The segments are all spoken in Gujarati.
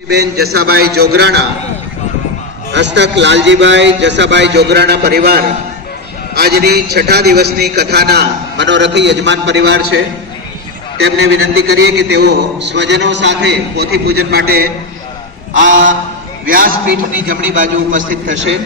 બેન જસાભાઈ જોગરાણા હસ્તક લાલજીભાઈ જસાભાઈ જોગરાણા પરિવાર આજની છઠ્ઠા દિવસની કથાના મનોરથી યજમાન પરિવાર છે। તેમને વિનંતી કરીએ કે તેઓ સ્વજનો સાથે પોથી પૂજન માટે આ વ્યાસપીઠની જમણી બાજુ ઉપસ્થિત થશે।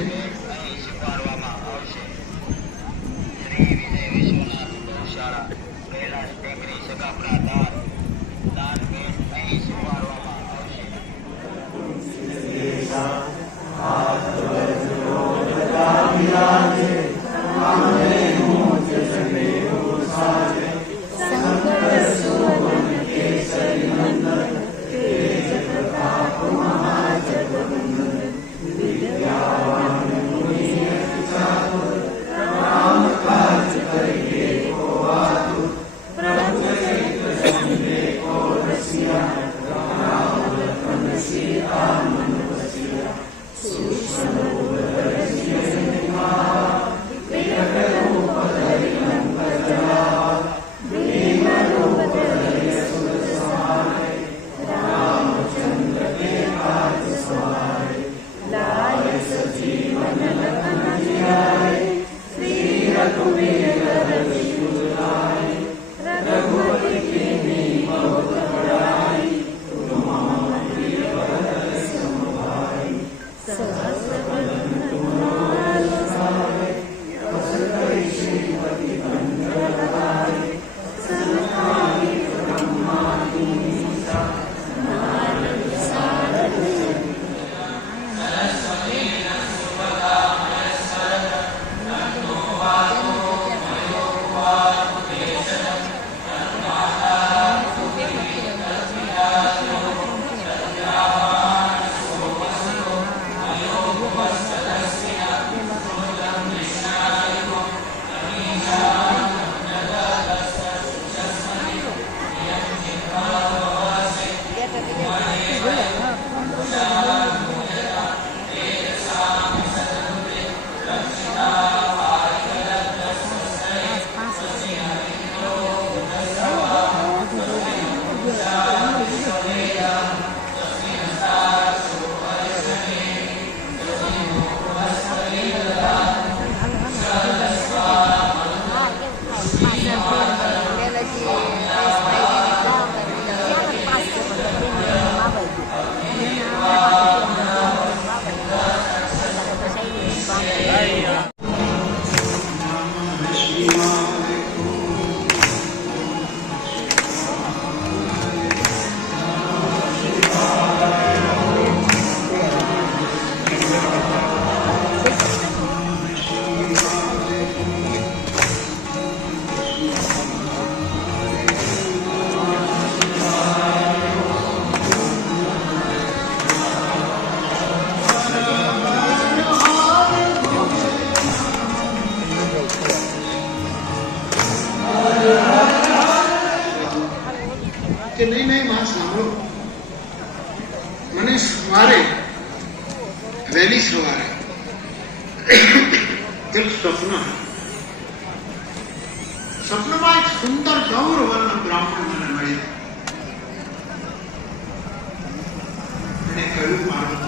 કે નહીં માં સાંભળો, મને સવારે વહેલી સવારે એક સ્વપ્નમાં એક સુંદર ગૌર વર્ણ બ્રાહ્મણ મને મળ્યા અને કહ્યું, પાર્વતી